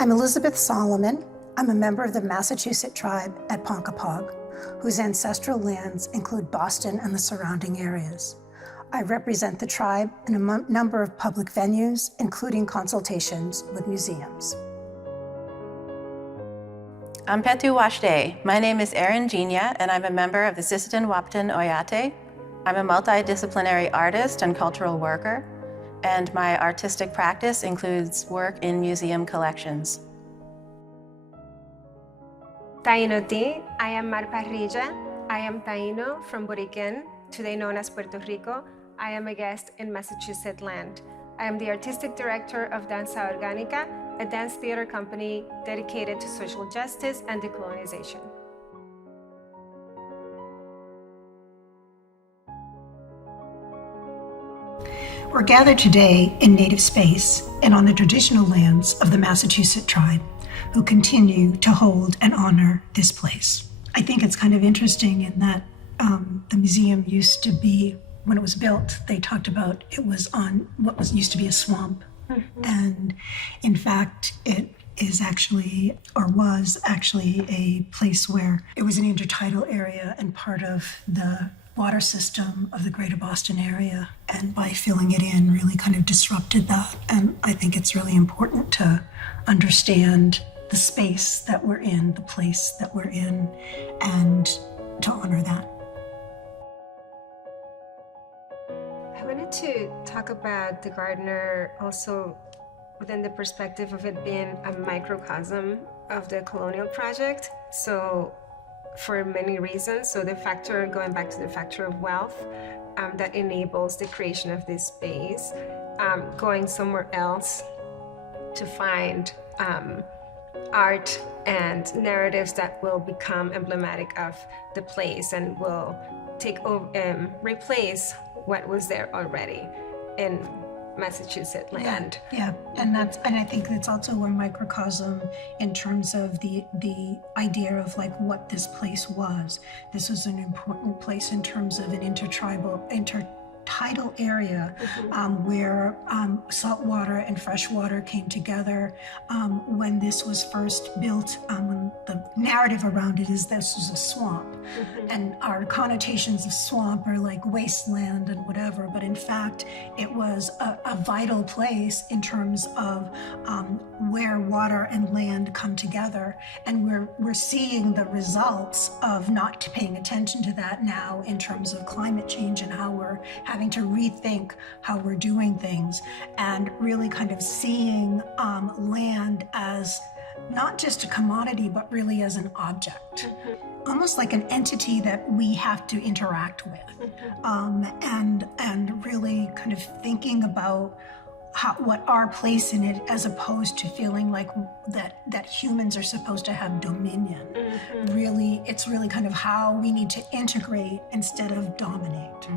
I'm Elizabeth Solomon. I'm a member of the Massachusett tribe at Ponkapoag, whose ancestral lands include Boston and the surrounding areas. I represent the tribe in a number of public venues, including consultations with museums. I'm Petu Washde. My name is Erin Genia, and I'm a member of the Sisseton-Wahpeton Dakota. I'm a multidisciplinary artist and cultural worker, and my artistic practice includes work in museum collections. Taino T. I am Mar Parrilla. I am Taino from Boriken, today known as Puerto Rico. I am a guest in Massachusett land. I am the artistic director of Danza Orgánica, a dance theater company dedicated to social justice and decolonization. We're gathered today in native space and on the traditional lands of the Massachusett tribe, who continue to hold and honor this place. I think it's kind of interesting in that the museum used to be, when it was built, they talked about it was on what used to be a swamp. Mm-hmm. And in fact, it is actually, or was actually, a place where it was an intertidal area and part of the water system of the greater Boston area, and by filling it in really kind of disrupted that. And I think it's really important to understand the space that we're in, the place that we're in, and to honor that. I wanted to talk about the Gardner also within the perspective of it being a microcosm of the colonial project. So for many reasons. So the factor, going back to the factor of wealth, that enables the creation of this space, going somewhere else to find art and narratives that will become emblematic of the place and will take over, replace what was there already in Massachusett land. Yeah. And I think it's also a microcosm in terms of the idea of like what this place was. This was an important place in terms of an intertidal area, where salt water and fresh water came together. When this was first built, when the narrative around it is this was a swamp. And our connotations of swamp are like wasteland and whatever, but in fact, it was a vital place in terms of where water and land come together. And we're seeing the results of not paying attention to that now in terms of climate change and how we're having to rethink how we're doing things, and really kind of seeing land as not just a commodity, but really as an object. Almost like an entity that we have to interact with, and really kind of thinking about what our place in it, as opposed to feeling like that humans are supposed to have dominion. Really, it's really kind of how we need to integrate instead of dominate.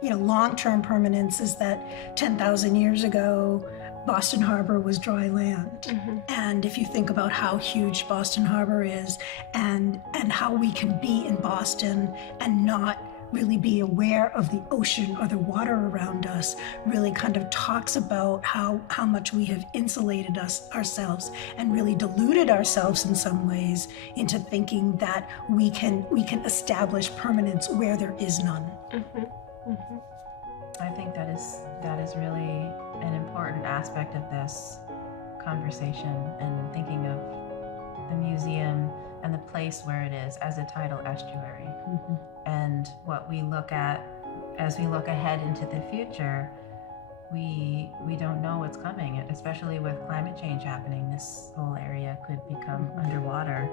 You know, long-term permanence is that 10,000 years ago, Boston Harbor was dry land. And if you think about how huge Boston Harbor is and how we can be in Boston and not really be aware of the ocean or the water around us, really kind of talks about how much we have insulated ourselves and really deluded ourselves in some ways into thinking that we can establish permanence where there is none. I think that is really an important aspect of this conversation, and thinking of the museum and the place where it is as a tidal estuary. And what we look at as we look ahead into the future, we don't know what's coming, especially with climate change happening. This whole area could become underwater.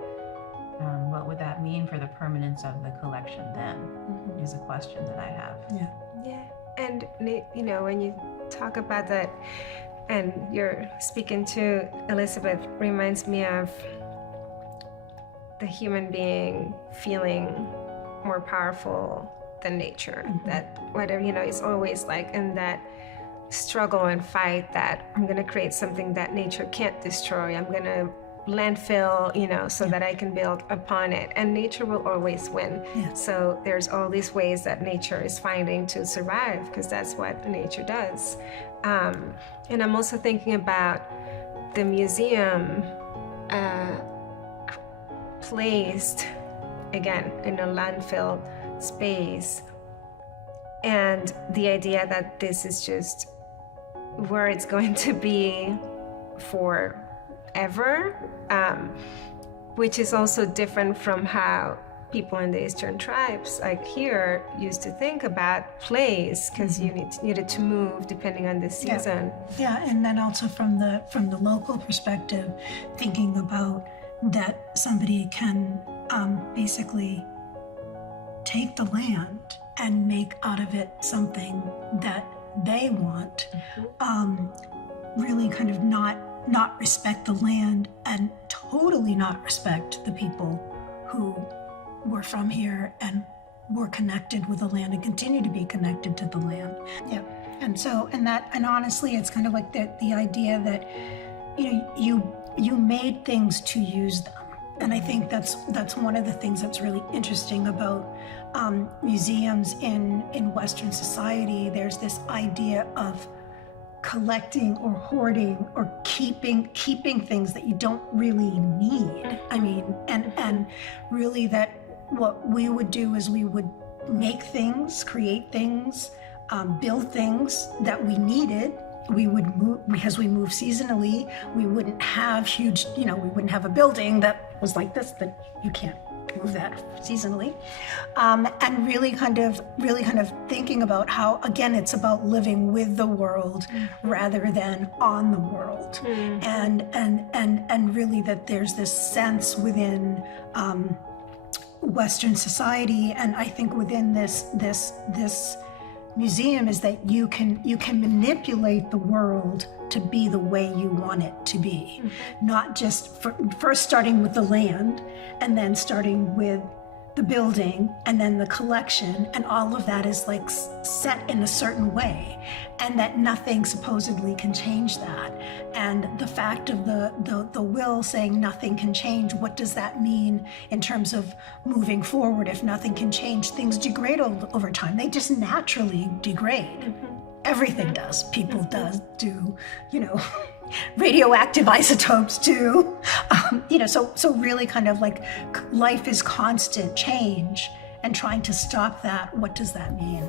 What would that mean for the permanence of the collection then, is a question that I have. Yeah. And you know, when you talk about that and you're speaking to Elizabeth, reminds me of the human being feeling more powerful than nature. That whatever, you know, it's always like in that struggle and fight that I'm gonna create something that nature can't destroy. I'm gonna landfill, you know, so that I can build upon it. And nature will always win. So there's all these ways that nature is finding to survive, because that's what nature does. And I'm also thinking about the museum placed, again, in a landfill space, and the idea that this is just where it's going to be forever, which is also different from how people in the Eastern tribes, like here, used to think about place, because you needed to move depending on the season. Yeah, and then also from the local perspective, thinking about that somebody can basically take the land and make out of it something that they want, really kind of not respect the land and totally not respect the people who were from here and were connected with the land and continue to be connected to the land. Yeah. And honestly, it's kind of like the idea that, you made things to use them. And I think that's one of the things that's really interesting about museums in Western society. There's this idea of collecting or hoarding or keeping things that you don't really need. I mean, and really that what we would do is we would make things, create things, build things that we needed. We would move, because we move seasonally, we wouldn't have huge, we wouldn't have a building that was like this, that you can't move that seasonally. And really kind of thinking about how, again, it's about living with the world rather than on the world. And really that there's this sense within Western society, and I think within this museum, is that you can manipulate the world to be the way you want it to be. Not just first starting with the land, and then starting with the building, and then the collection, and all of that is like set in a certain way, and that nothing supposedly can change that. And the fact of the will saying nothing can change, what does that mean in terms of moving forward? If nothing can change, things degrade over time. They just naturally degrade. Everything does. People do, radioactive isotopes too. So really kind of like life is constant change, and trying to stop that, what does that mean?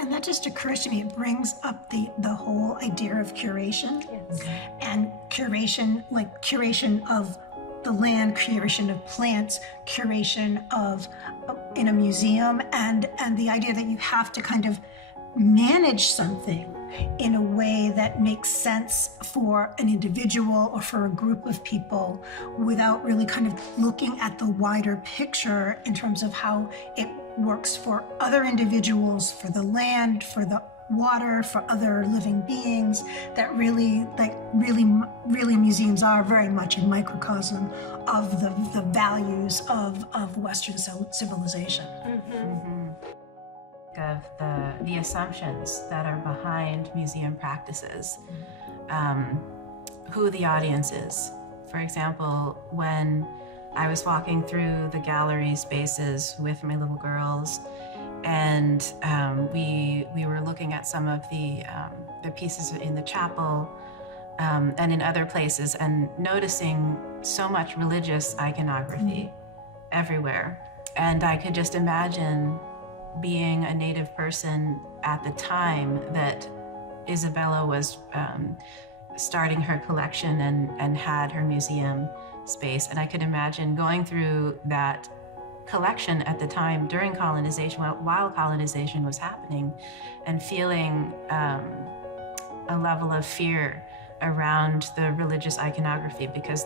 And that just occurs to me, it brings up the whole idea of curation. Yes. And curation of the land, curation of plants, curation of in a museum, and the idea that you have to kind of manage something in a way that makes sense for an individual or for a group of people, without really kind of looking at the wider picture in terms of how it works for other individuals, for the land, for the water, for other living beings. That really museums are very much a microcosm of the values of Western civilization. Of the assumptions that are behind museum practices, who the audience is. For example, when I was walking through the gallery spaces with my little girls, and we were looking at some of the pieces in the chapel and in other places, and noticing so much religious iconography everywhere. And I could just imagine being a Native person at the time that Isabella was starting her collection and had her museum space. And I could imagine going through that collection at the time during colonization, while colonization was happening, and feeling a level of fear around the religious iconography, because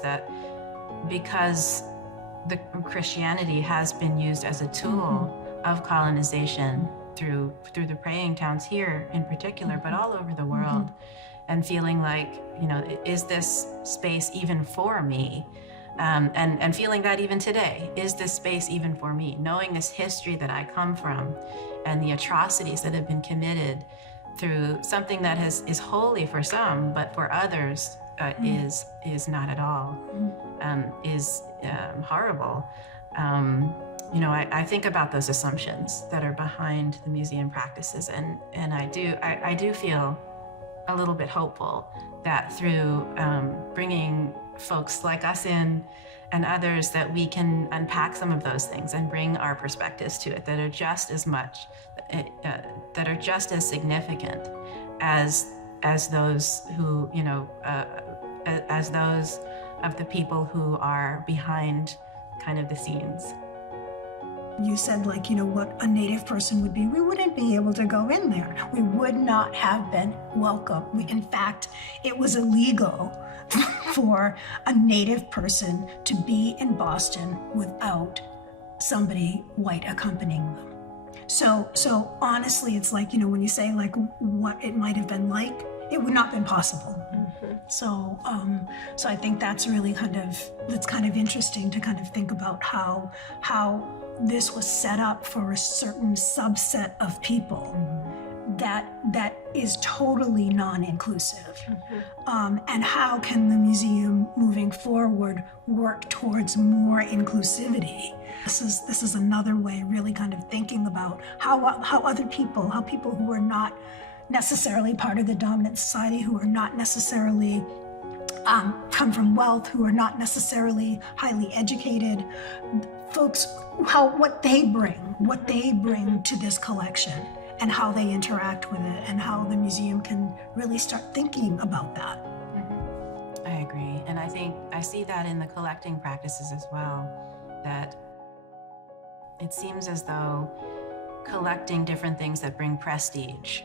the Christianity has been used as a tool of colonization through the praying towns here in particular, but all over the world, and feeling like, is this space even for me? And feeling that even today, is this space even for me? Knowing this history that I come from, and the atrocities that have been committed through something that is holy for some, but for others is not at all, is horrible. I think about those assumptions that are behind the museum practices, and I do feel a little bit hopeful that through bringing folks like us in and others, that we can unpack some of those things and bring our perspectives to it that are just as much, that are just as significant as those who, as those of the people who are behind kind of the scenes. You said, like, what a Native person would be. We wouldn't be able to go in there. We would not have been welcome. In fact, it was illegal for a Native person to be in Boston without somebody white accompanying them. So honestly, it's like, when you say like what it might have been like, it would not have been possible. Mm-hmm. So I think that's really kind of interesting to kind of think about how this was set up for a certain subset of people that is totally non-inclusive. Mm-hmm. And how can the museum moving forward work towards more inclusivity? This is another way really kind of thinking about how other people, how people who are not necessarily part of the dominant society, who are not necessarily come from wealth, who are not necessarily highly educated, folks, what they bring to this collection, and how they interact with it, and how the museum can really start thinking about that. Mm-hmm. I agree, and I think I see that in the collecting practices as well, that it seems as though collecting different things that bring prestige,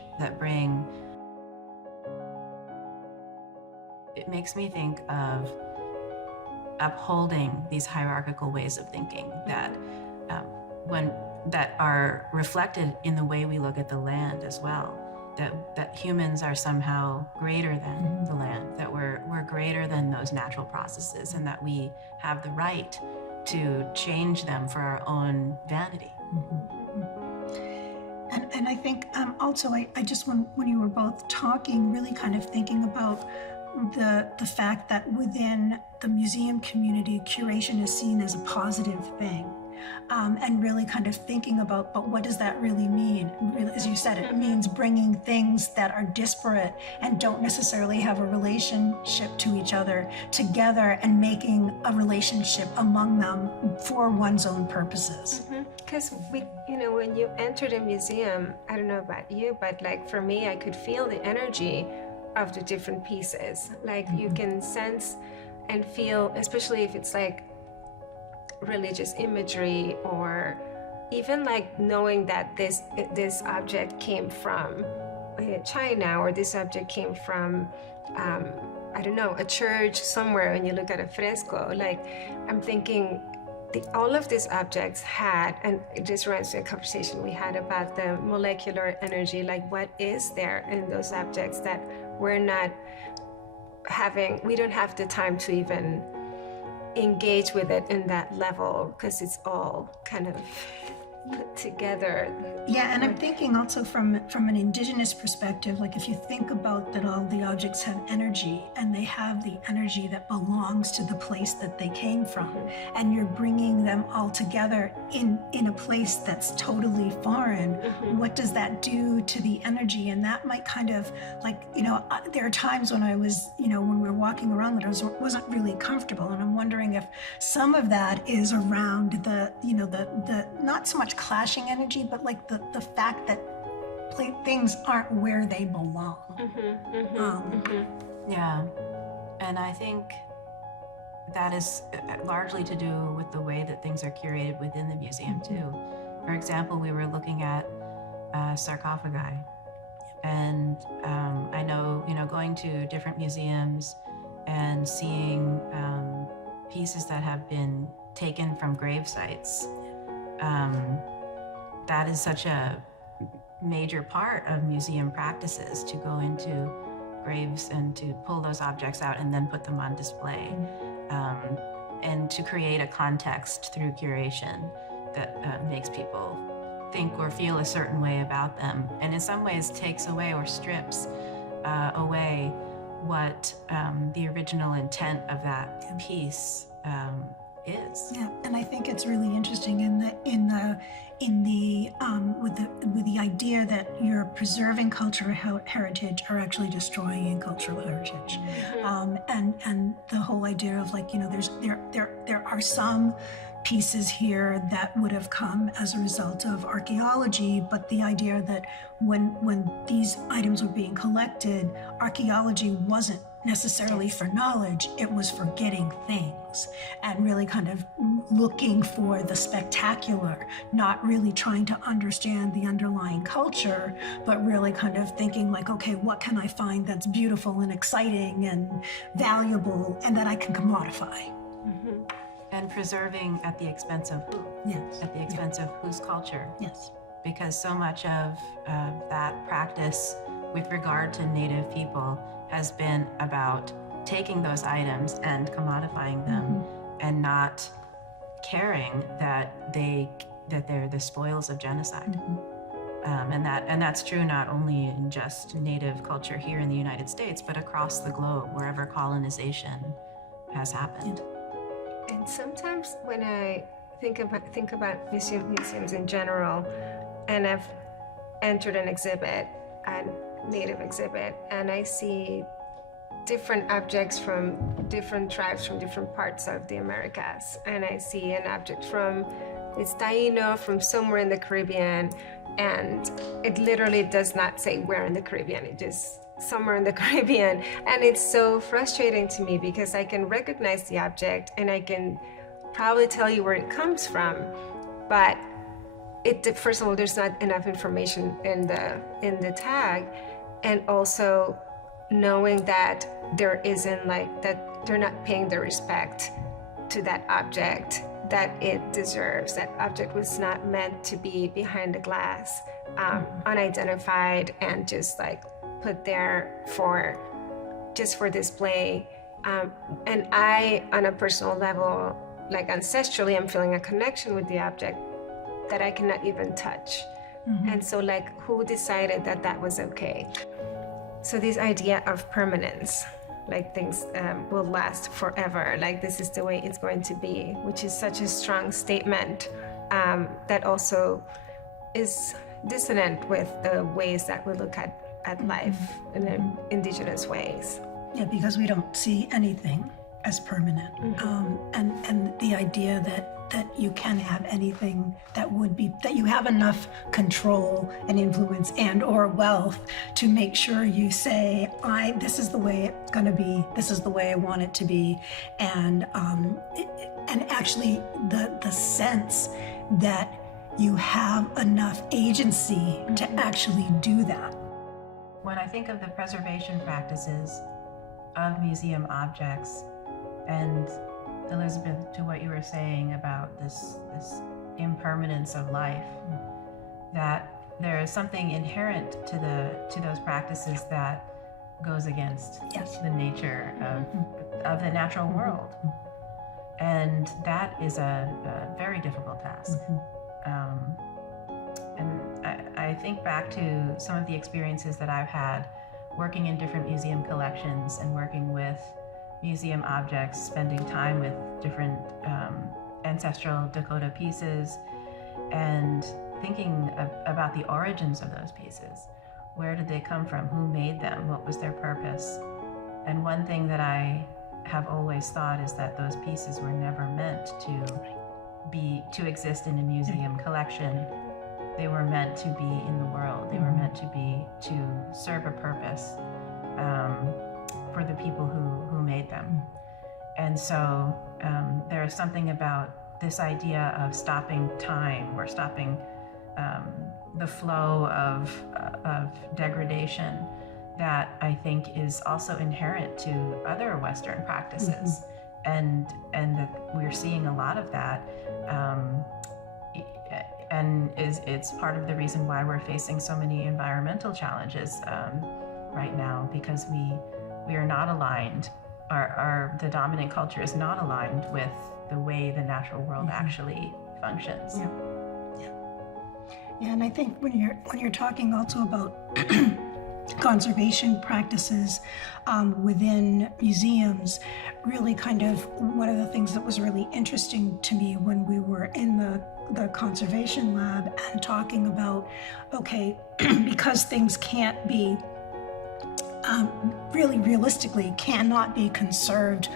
it makes me think of upholding these hierarchical ways of thinking that that are reflected in the way we look at the land as well, that humans are somehow greater than the land, that we're greater than those natural processes, and that we have the right to change them for our own vanity. And I think also, I just, when you were both talking, really kind of thinking about the fact that within the museum community, curation is seen as a positive thing. And really kind of thinking about, but what does that really mean? As you said, it means bringing things that are disparate and don't necessarily have a relationship to each other together, and making a relationship among them for one's own purposes. Because when you enter the museum, I don't know about you, but like for me, I could feel the energy of the different pieces. Like you can sense and feel, especially if it's like religious imagery, or even like knowing that this object came from China, or this object came from I don't know, a church somewhere, and you look at a fresco. Like I'm thinking all of these objects had, and this runs to a conversation we had about the molecular energy, like what is there in those objects that we don't have the time to even engage with it in that level, because it's all kind of put together. Yeah, and I'm thinking also from an Indigenous perspective, like if you think about that all the objects have energy, and they have the energy that belongs to the place that they came from, and you're bringing them all together in a place that's totally foreign, what does that do to the energy? And that might kind of like, there are times when I was, when we were walking around that I wasn't really comfortable, and I'm wondering if some of that is around the not so much clashing energy, but like the fact that things aren't where they belong. Yeah, and I think that is largely to do with the way that things are curated within the museum too. For example, we were looking at sarcophagi, and I know, going to different museums and seeing pieces that have been taken from grave sites. That is such a major part of museum practices, to go into graves and to pull those objects out and then put them on display, and to create a context through curation that makes people think or feel a certain way about them, and in some ways takes away or strips away what the original intent of that piece is. Yeah, and I think it's really interesting with the idea that you're preserving cultural heritage or actually destroying cultural heritage, and the whole idea of like, you know, there are some pieces here that would have come as a result of archaeology, but the idea that when these items were being collected, archaeology wasn't necessarily for knowledge, it was for getting things and really kind of looking for the spectacular, not really trying to understand the underlying culture, but really kind of thinking like, okay, what can I find that's beautiful and exciting and valuable and that I can commodify? Mm-hmm. And preserving at the expense of who? Yes. At the expense of whose culture? Yes. Because so much of that practice with regard to Native people has been about taking those items and commodifying them and not caring that they're the spoils of genocide. And that's true not only in just Native culture here in the United States, but across the globe, wherever colonization has happened. And sometimes when I think about museums in general, and I've entered an exhibit, a Native exhibit, and I see different objects from different tribes from different parts of the Americas, and I see an object from it's Taino from somewhere in the Caribbean, and it literally does not say where in the Caribbean, it just somewhere in the Caribbean. And it's so frustrating to me because I can recognize the object and I can probably tell you where it comes from, but first of all, there's not enough information in the tag, and also knowing that there isn't that they're not paying the respect to that object that it deserves. That object was not meant to be behind the glass, unidentified, and just put there for display. And I, on a personal level, ancestrally, I'm feeling a connection with the object that I cannot even touch. And so who decided that that was okay? So this idea of permanence, things will last forever, this is the way it's going to be, which is such a strong statement that also is dissonant with the ways that we look at life in Indigenous ways. Yeah, because we don't see anything as permanent. And the idea that you can have anything that you have enough control and influence and or wealth to make sure you say, this is the way it's going to be, this is the way I want it to be, and actually the sense that you have enough agency to actually do that. When I think of the preservation practices of museum objects, and Elizabeth, to what you were saying about this impermanence of life, that there is something inherent to those practices that goes against the nature of the natural world, and that is a very difficult task. And I think back to some of the experiences that I've had working in different museum collections and working with museum objects, spending time with different ancestral Dakota pieces, and thinking about the origins of those pieces. Where did they come from? Who made them? What was their purpose? And one thing that I have always thought is that those pieces were never meant to exist in a museum collection. They were meant to be in the world. They were meant to serve a purpose for the people who made them. And so there is something about this idea of stopping time or stopping the flow of degradation that I think is also inherent to other Western practices. And that we're seeing a lot of that. And it's part of the reason why we're facing so many environmental challenges right now, because we are not aligned. The dominant culture is not aligned with the way the natural world actually functions. Yeah, and I think when you're talking also about conservation practices within museums, really kind of one of the things that was really interesting to me when we were in the conservation lab and talking about, okay, because things can't be, really realistically cannot be conserved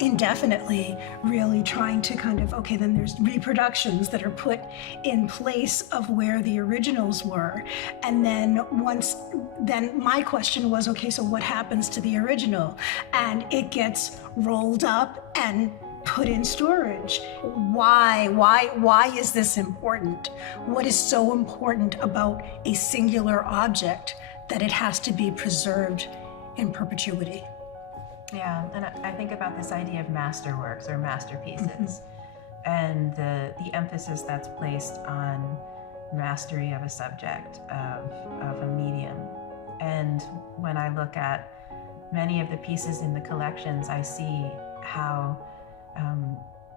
indefinitely, really trying to kind of, okay, then there's reproductions that are put in place of where the originals were. And then then my question was, okay, so what happens to the original? And it gets rolled up and put in storage. Why is this important? What is so important about a singular object that it has to be preserved in perpetuity? Yeah, and I think about this idea of masterworks or masterpieces, and the emphasis that's placed on mastery of a subject, of a medium. And when I look at many of the pieces in the collections, I see how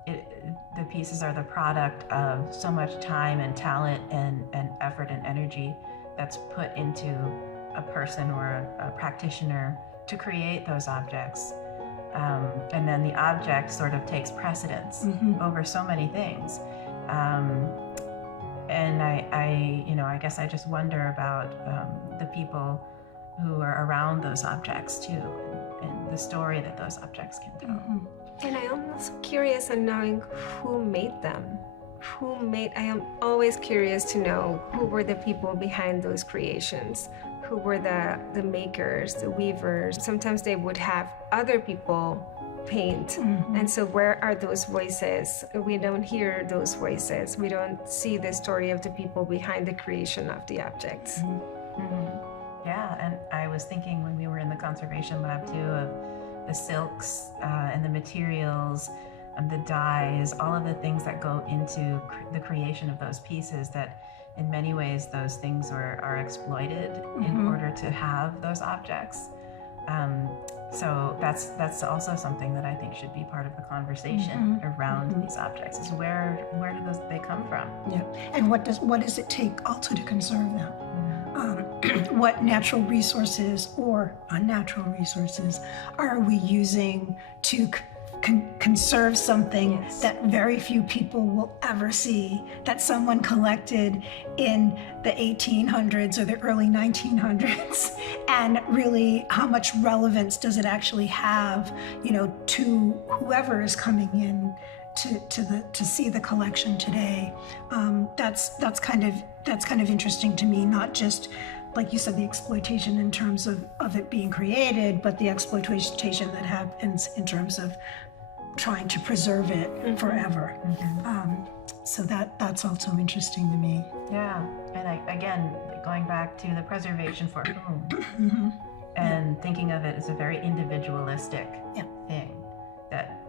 the pieces are the product of so much time and talent and effort and energy that's put into a person or a practitioner to create those objects. And then the object sort of takes precedence over so many things. And I guess I just wonder about the people who are around those objects too, and the story that those objects can tell. And I am also curious in knowing who made them. I am always curious to know who were the people behind those creations. Who were the makers, the weavers. Sometimes they would have other people paint. And so where are those voices? We don't hear those voices. We don't see the story of the people behind the creation of the objects. Yeah, and I was thinking when we were in the conservation lab too of the silks and the materials and the dyes, all of the things that go into the creation of those pieces, that in many ways those things are exploited in order to have those objects. So that's also something that I think should be part of the conversation around these objects, is where do they come from? Yeah, and what does it take also to conserve them? What natural resources or unnatural resources are we using to conserve something that very few people will ever see, that someone collected in the 1800s or the early 1900s, and really how much relevance does it actually have, to whoever is coming in to see the collection today. That's kind of interesting to me, not just, like you said, the exploitation in terms of it being created, but the exploitation that happens in terms of trying to preserve it forever. So that's also interesting to me. Yeah, and again, going back to the preservation for whom, and thinking of it as a very individualistic thing, that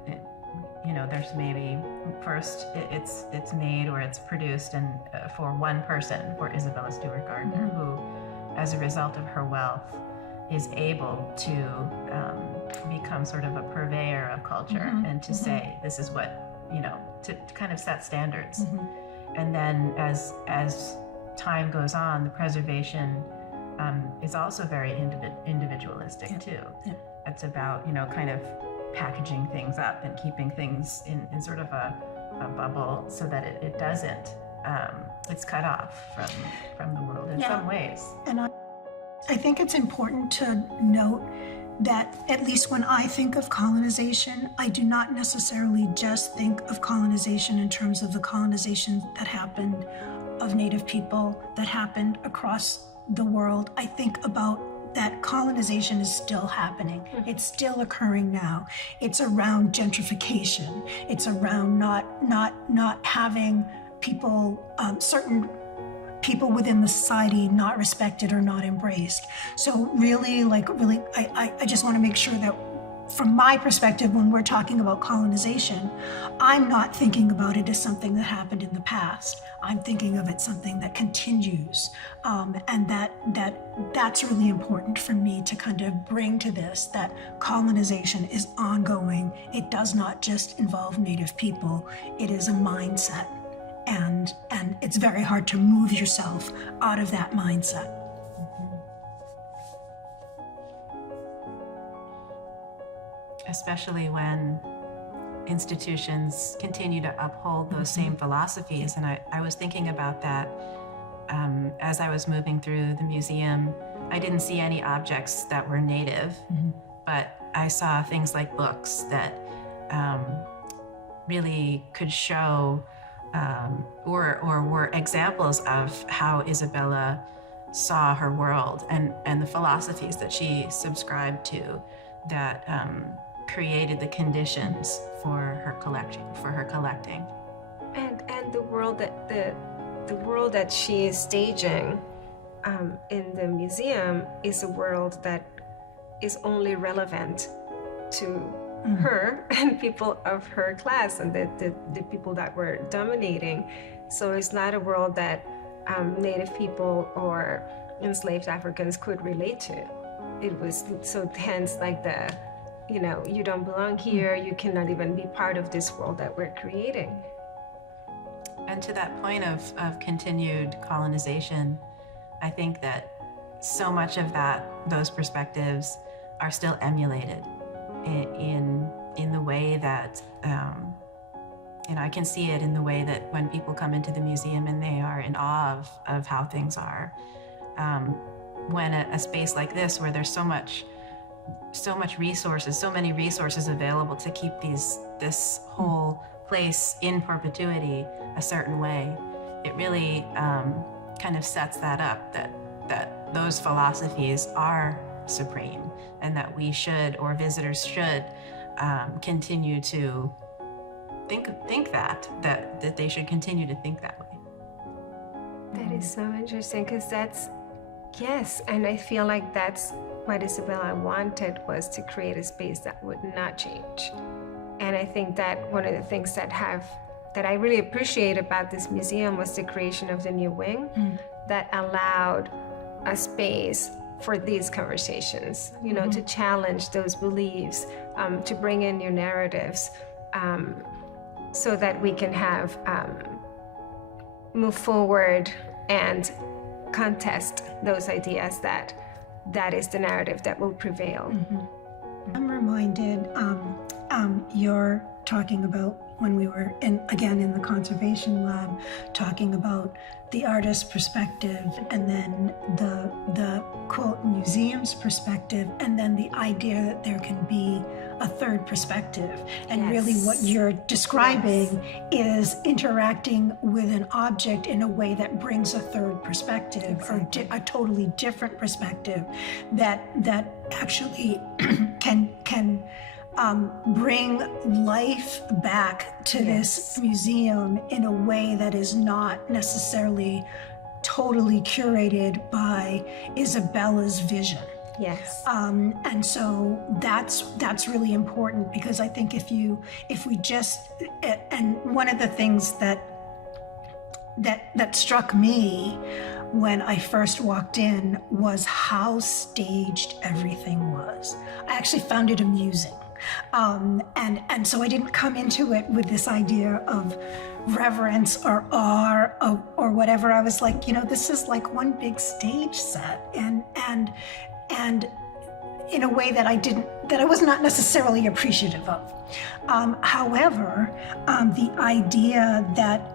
there's maybe first it's made or it's produced and for one person, for Isabella Stewart Gardner, who, as a result of her wealth, is able to become sort of a purveyor of culture and to say, this is what, to kind of set standards. And then as time goes on, the preservation is also very individualistic too. It's about, kind of packaging things up and keeping things in sort of a bubble so that it doesn't, it's cut off from the world in some ways. And I think it's important to note that, at least when I think of colonization, I do not necessarily just think of colonization in terms of the colonization that happened of Native people, that happened across the world. I think about that colonization is still happening. It's still occurring now. It's around gentrification. It's around not having people, certain people within the society not respected or not embraced. So really, I just want to make sure that from my perspective, when we're talking about colonization, I'm not thinking about it as something that happened in the past. I'm thinking of it something that continues, and that's really important for me to kind of bring to this, that colonization is ongoing. It does not just involve Native people. It is a mindset, and it's very hard to move yourself out of that mindset. especially when institutions continue to uphold those same philosophies. And I was thinking about that as I was moving through the museum. I didn't see any objects that were native, but I saw things like books that really could show or were examples of how Isabella saw her world and the philosophies that she subscribed to that created the conditions for her collecting. And the world that the world that she is staging in the museum is a world that is only relevant to her and people of her class and the people that were dominating. So it's not a world that Native people or enslaved Africans could relate to. It was so hence like the, you don't belong here, you cannot even be part of this world that we're creating. And to that point of continued colonization, I think that so much of those perspectives are still emulated in the way that, I can see it in the way that when people come into the museum and they are in awe of how things are. When a space like this, where there's so many resources available to keep this whole place in perpetuity a certain way, it really kind of sets that up, that those philosophies are supreme, and that we should, or visitors should, continue to think that they should continue to think that way. That is so interesting, because yes, and I feel like that's what Isabella wanted, was to create a space that would not change. And I think that one of the things that I really appreciate about this museum was the creation of the new wing that allowed a space for these conversations, to challenge those beliefs, to bring in new narratives, so that we can have move forward and contest those ideas that is the narrative that will prevail. I'm reminded, you're talking about when we were in the conservation lab, talking about the artist's perspective, and then the quote museum's perspective, and then the idea that there can be a third perspective. And really what you're describing is interacting with an object in a way that brings a third perspective, or a totally different perspective that actually can bring life back to this museum in a way that is not necessarily totally curated by Isabella's vision. Yes. And so that's really important, because I think if we just, and one of the things that struck me when I first walked in was how staged everything was. I actually found it amusing. And so I didn't come into it with this idea of reverence or awe or whatever. I was like, this is like one big stage set, and in a way that I was not necessarily appreciative of. However, the idea that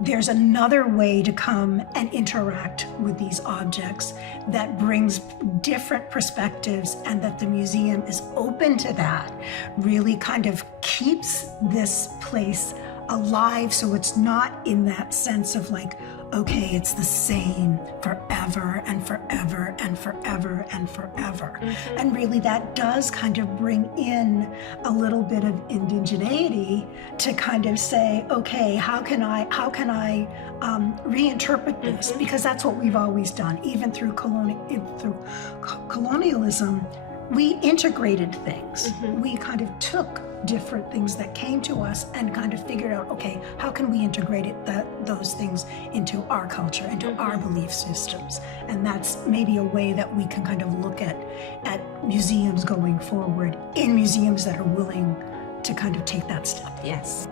there's another way to come and interact with these objects that brings different perspectives, and that the museum is open to that, really kind of keeps this place alive. So it's not in that sense of like, okay, it's the same forever and forever and forever and forever. And really that does kind of bring in a little bit of indigeneity to kind of say, okay, how can I reinterpret this? Because that's what we've always done, even through colonialism. We integrated things. We kind of took different things that came to us and kind of figured out, okay, how can we integrate those things into our culture, into our belief systems? And that's maybe a way that we can kind of look at museums going forward, in museums that are willing to kind of take that step. Yes.